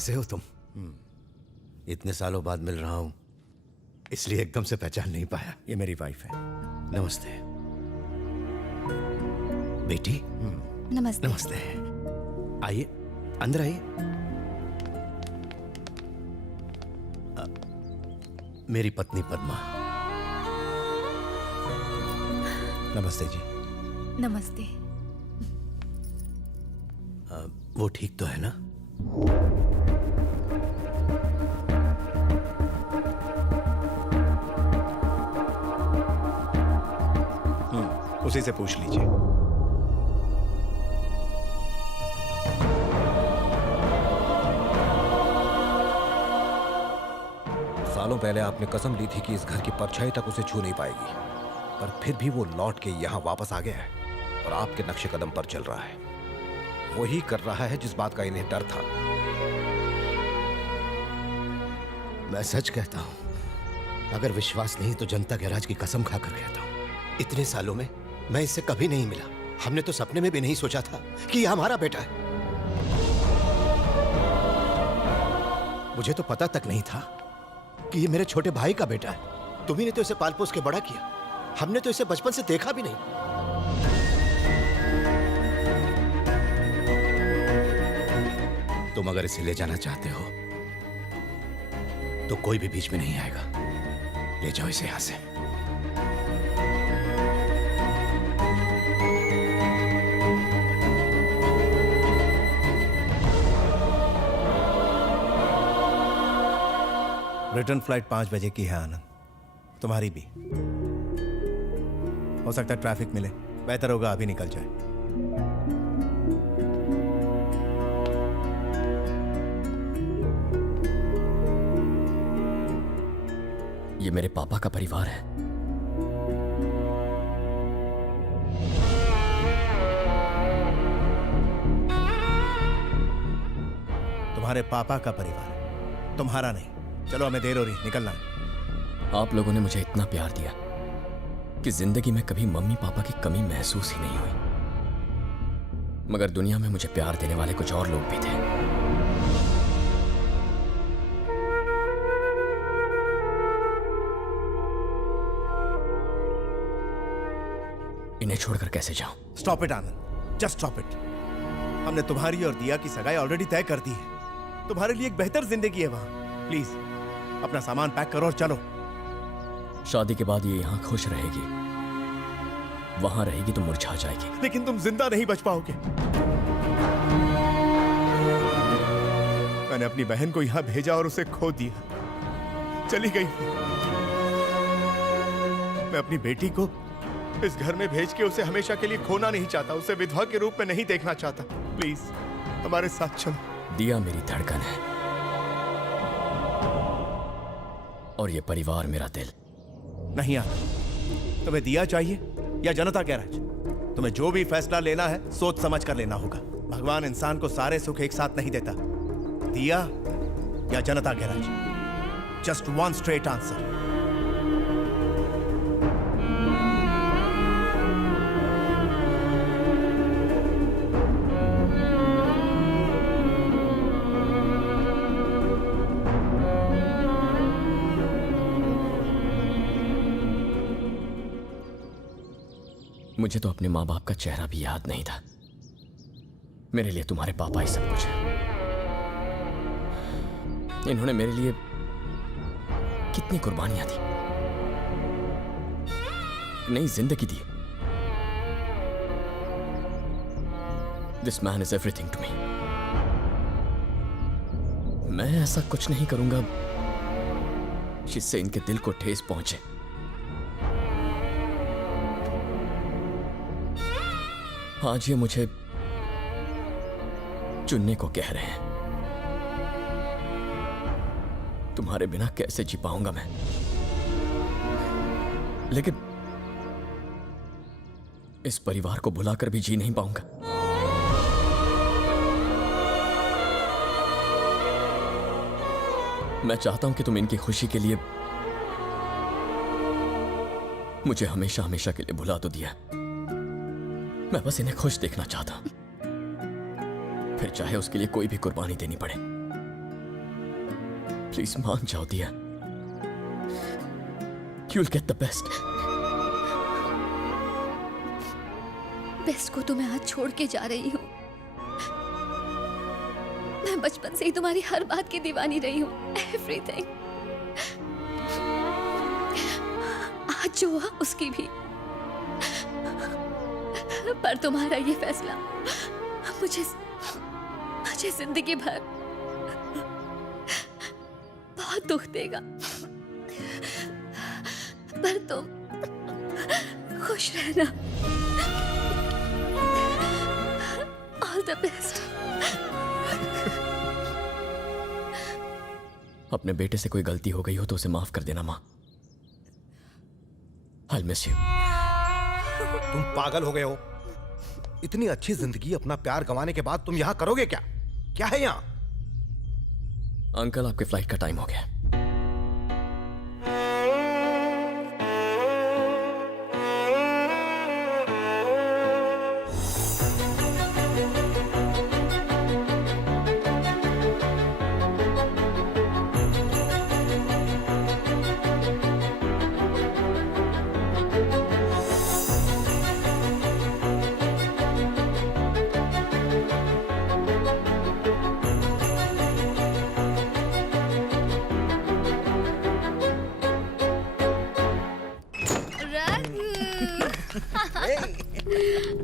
कैसे हो तुम? इतने सालों बाद मिल रहा हूं, इसलिए एकदम से पहचान नहीं पाया। ये मेरी वाइफ है। नमस्ते बेटी। नमस्ते। नमस्ते। आइए, अंदर आइए। मेरी पत्नी पद्मा। नमस्ते जी। नमस्ते। वो ठीक तो है ना? उसी से पूछ लीजिए। सालों पहले आपने कसम ली थी कि इस घर की परछाई तक उसे छू नहीं पाएगी, पर फिर भी वो लौट के यहां वापस आ गया है और आपके नक्शे कदम पर चल रहा है। वही कर रहा है जिस बात का इन्हें डर था। मैं सच कहता हूं, अगर विश्वास नहीं तो जनता के राज की कसम खाकर कहता हूं, इतने सालों में मैं इससे कभी नहीं मिला। हमने तो सपने में भी नहीं सोचा था कि ये हमारा बेटा है। मुझे तो पता तक नहीं था कि ये मेरे छोटे भाई का बेटा है। तुम्ही ने तो इसे पाल पोस के बड़ा किया, हमने तो इसे बचपन से देखा भी नहीं। तुम अगर इसे ले जाना चाहते हो तो कोई भी बीच में नहीं आएगा। ले जाओ इसे यहां से। रिटर्न फ्लाइट 5 बजे की है आनंद, तुम्हारी भी। हो सकता है ट्रैफिक मिले, बेहतर होगा अभी निकल जाए। ये मेरे पापा का परिवार है। तुम्हारे पापा का परिवार है, तुम्हारा नहीं। चलो, हमें देर हो रही, निकलना है। आप लोगों ने मुझे इतना प्यार दिया कि जिंदगी में कभी मम्मी पापा की कमी महसूस ही नहीं हुई। मगर दुनिया में मुझे प्यार देने वाले कुछ और लोग भी थे। इन्हें छोड़कर कैसे जाऊं? Stop it Anand, just stop it. हमने तुम्हारी और दिया की सगाई ऑलरेडी तय कर दी है। तुम्हारे लिए एक बेहतर जिंदगी है वहां। प्लीज अपना सामान पैक करो और चलो। शादी के बाद ये यहां खुश रहेगी, वहां रहेगी तो मुरझा जाएगी। लेकिन तुम जिंदा नहीं बच पाओगे। मैंने अपनी बहन को यहां भेजा और उसे खो दिया, चली गई। मैं अपनी बेटी को इस घर में भेज के उसे हमेशा के लिए खोना नहीं चाहता, उसे विधवा के रूप में नहीं देखना चाहता। प्लीज हमारे साथ चलो। दिया मेरी धड़कन है और ये परिवार मेरा दिल। नहीं आना। तुम्हें दिया चाहिए या जनता का राज? तुम्हें जो भी फैसला लेना है सोच समझ कर लेना होगा। भगवान इंसान को सारे सुख एक साथ नहीं देता। दिया या जनता का राज? Just one straight answer. मुझे तो अपने माँ बाप का चेहरा भी याद नहीं था। मेरे लिए तुम्हारे पापा ही सब कुछ है। इन्होंने मेरे लिए कितनी कुर्बानियां दी, नई जिंदगी दी। This man is everything to me. मैं ऐसा कुछ नहीं करूंगा जिससे इनके दिल को ठेस पहुंचे। आज ये मुझे चुनने को कह रहे हैं। तुम्हारे बिना कैसे जी पाऊंगा मैं? लेकिन इस परिवार को भुलाकर भी जी नहीं पाऊंगा। मैं चाहता हूं कि तुम इनकी खुशी के लिए मुझे हमेशा हमेशा के लिए भुला तो दिया। मैं बस इन्हें खुश देखना चाहता, फिर चाहे उसके लिए कोई भी कुर्बानी देनी पड़े। प्लीज मान जाओ दिया। You'll get the best. Best को तो मैं आज छोड़ के जा रही हूँ। मैं बचपन से ही तुम्हारी हर बात की दीवानी रही हूँ। एवरीथिंग। आज जो हुआ उसकी भी। पर तुम्हारा ये फैसला मुझे जिंदगी भर बहुत दुख देगा। पर तुम खुश रहना। All the best. अपने बेटे से कोई गलती हो गई हो तो उसे माफ कर देना माँ। I'll miss you. तुम पागल हो गए हो? इतनी अच्छी जिंदगी अपना प्यार गंवाने के बाद तुम यहाँ करोगे क्या? क्या है यहाँ? अंकल आपके फ्लाइट का टाइम हो गया।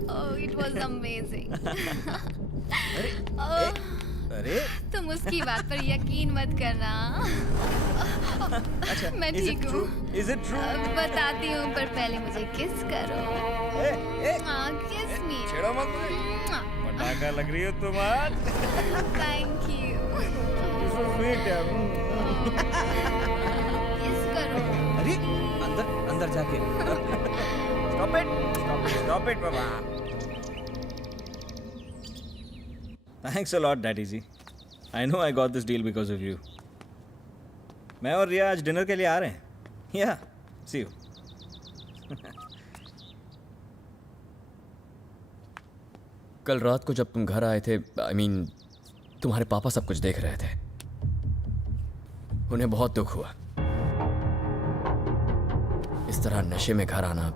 Oh, it was amazing. अरे तुम उसकी बात पर यकीन मत करना। अच्छा, मैं ठीक हूँ। Is it true? बताती हूँ, पर पहले मुझे किस करो। किस मी। छेड़ो मत मुझे। पटाखा लग रही हो तुम आज। Thank you. You're so sweet यार। किस करो। अरे अंदर जाके। Stop it, Baba. Thanks a lot, Daddy ji. I know I got this deal because of you. मैं और रिया आज डिनर के लिए आ रहे हैं। Yeah, see you. कल रात को जब तुम घर आए थे, I mean, तुम्हारे पापा सब कुछ देख रहे थे। उन्हें बहुत दुख हुआ। इस तरह नशे में घर आना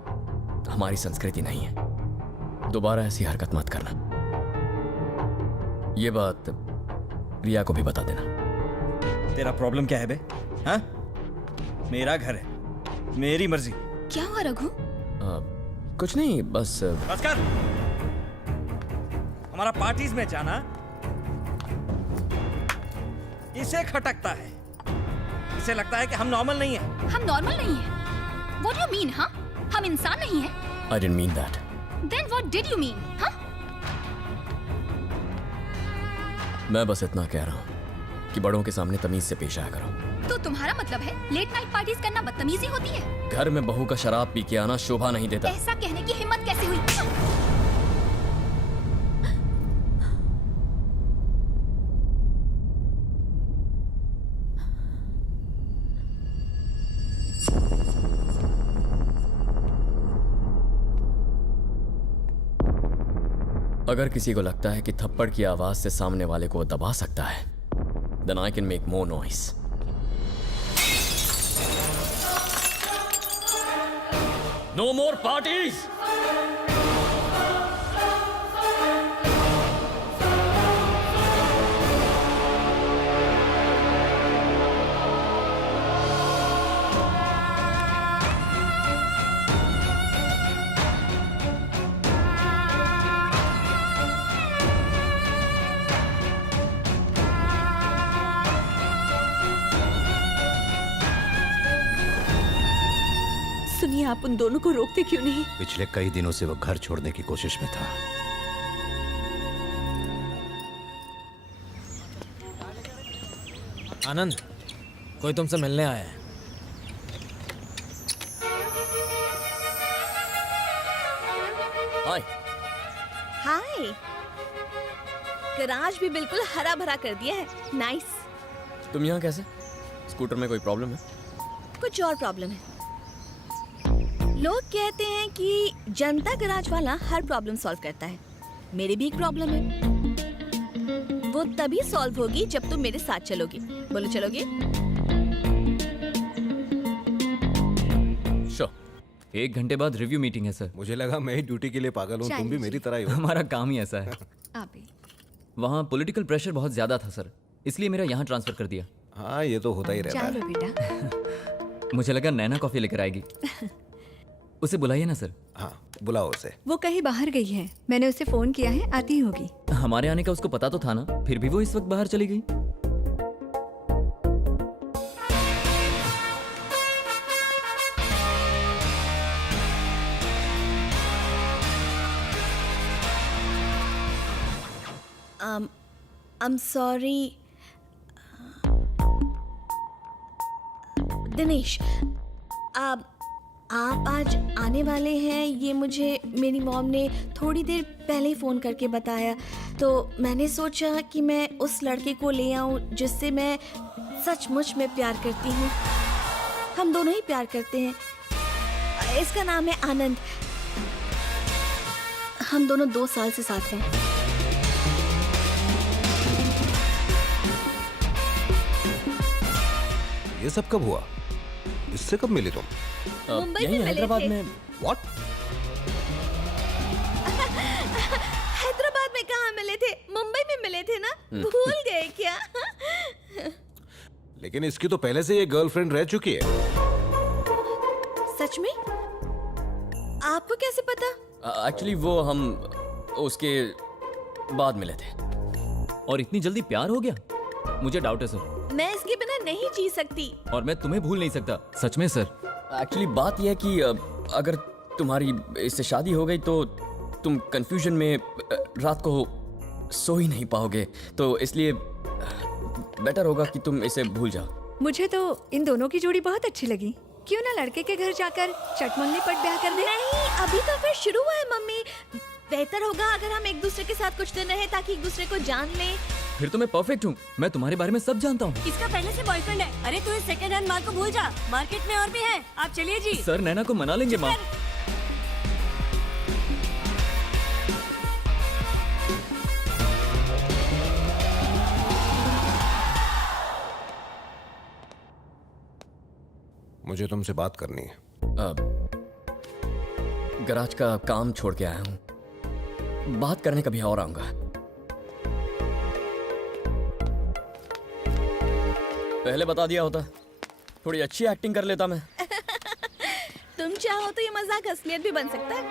हमारी संस्कृति नहीं है। दोबारा ऐसी हरकत मत करना। ये बात रिया को भी बता देना। तेरा प्रॉब्लम क्या है बे? हाँ? मेरा घर है, मेरी मर्जी। क्या हुआ रघु? कुछ नहीं, बस बस कर। हमारा पार्टीज में जाना इसे खटकता है। इसे लगता है कि हम नॉर्मल नहीं है। हम नॉर्मल नहीं हैं। What do you mean, हाँ? हम इंसान नहीं हैं? I didn't mean that. Then what did you mean, हाँ? मैं बस इतना कह रहा हूँ कि बड़ों के सामने तमीज से पेश आया करो। तो तुम्हारा मतलब है लेट नाइट पार्टीज करना बदतमीजी होती है? घर में बहू का शराब पी के आना शोभा नहीं देता। ऐसा कहने की हिम्मत कैसे हुई? अगर किसी को लगता है कि थप्पड़ की आवाज से सामने वाले को दबा सकता है, then I can make more noise. No more parties! सुनिए, आप उन दोनों को रोकते क्यों नहीं? पिछले कई दिनों से वो घर छोड़ने की कोशिश में था। आनंद, कोई तुमसे मिलने आया है। हाय। हाय। गराज भी बिल्कुल हरा भरा कर दिया है। नाइस। तुम यहाँ कैसे? स्कूटर में कोई प्रॉब्लम है? कुछ और प्रॉब्लम है। लोग कहते हैं कि जनता गराज वाला हर प्रॉब्लम सॉल्व करता है। मेरी भी एक प्रॉब्लम है। वो तभी सॉल्व होगी जब तुम मेरे साथ चलोगी। बोलो चलोगे? श्योर। 1 घंटे बाद रिव्यू मीटिंग है सर। मुझे लगा मैं ही ड्यूटी के लिए पागल हूँ, तुम भी मेरी तरह ही हो। हमारा काम ही ऐसा है। अभी वहाँ पॉलिटिकल प्रेशर बहुत ज़्यादा था सर, इसलिए मेरा यहाँ ट्रांसफ़र कर दिया। हाँ ये तो होता ही रहता है। चलो बेटा। मुझे लगा नैना कॉफ़ी लेकर आएगी। उसे बुलाइए ना सर। हाँ बुलाओ उसे। वो कहीं बाहर गई है, मैंने उसे फोन किया है, आती होगी। हमारे आने का उसको पता तो था ना, फिर भी वो इस वक्त बाहर चली गई। I'm sorry. दिनेश, आप आज आने वाले हैं ये मुझे मेरी मॉम ने थोड़ी देर पहले ही फ़ोन करके बताया, तो मैंने सोचा कि मैं उस लड़के को ले आऊं जिससे मैं सचमुच में प्यार करती हूँ। हम दोनों ही प्यार करते हैं। इसका नाम है आनंद। हम दोनों 2 साल से साथ हैं। ये सब कब हुआ? इससे कब मिली तुम? मुंबई यहीं में मिले हैदराबाद थे। में। व्हाट? हैदराबाद में कहाँ मिले थे? मुंबई में मिले थे ना? भूल गए क्या? लेकिन इसकी तो पहले से ये गर्लफ्रेंड रह चुकी है। सच में? आपको कैसे पता? एक्चुअली वो हम उसके बाद मिले थे। और इतनी जल्दी प्यार हो गया? मुझे डाउट है सर, मैं इसके बिना नहीं जी सकती। और मैं तुम्हें भूल नहीं सकता। सच में सर। एक्चुअली बात यह है कि अगर तुम्हारी इससे शादी हो गई तो तुम कंफ्यूजन में रात को सो ही नहीं पाओगे, तो इसलिए बेटर होगा कि तुम इसे भूल जाओ। मुझे तो इन दोनों की जोड़ी बहुत अच्छी लगी। क्यों ना लड़के के घर जाकर चटमंगनी पट ब्याह कर दे? नहीं, अभी तो फिर शुरू हुआ है मम्मी। बेहतर होगा अगर हम एक दूसरे के साथ कुछ दिन रहे ताकि एक दूसरे को जान लें। फिर तो मैं परफेक्ट हूँ, मैं तुम्हारे बारे में सब जानता हूँ। इसका पहले से बॉयफ्रेंड है। अरे तू इस सेकंड हैंड माल को भूल जा, मार्केट में और भी है। आप चलिए जी। सर नैना को मना लेंगे माँ। मुझे तुमसे बात करनी है। गराज का काम छोड़ के आया हूँ, बात करने कभी और आऊंगा। पहले बता दिया होता, थोड़ी अच्छी एक्टिंग कर लेता मैं। तुम चाहो तो ये मजाक असलियत भी बन सकता है।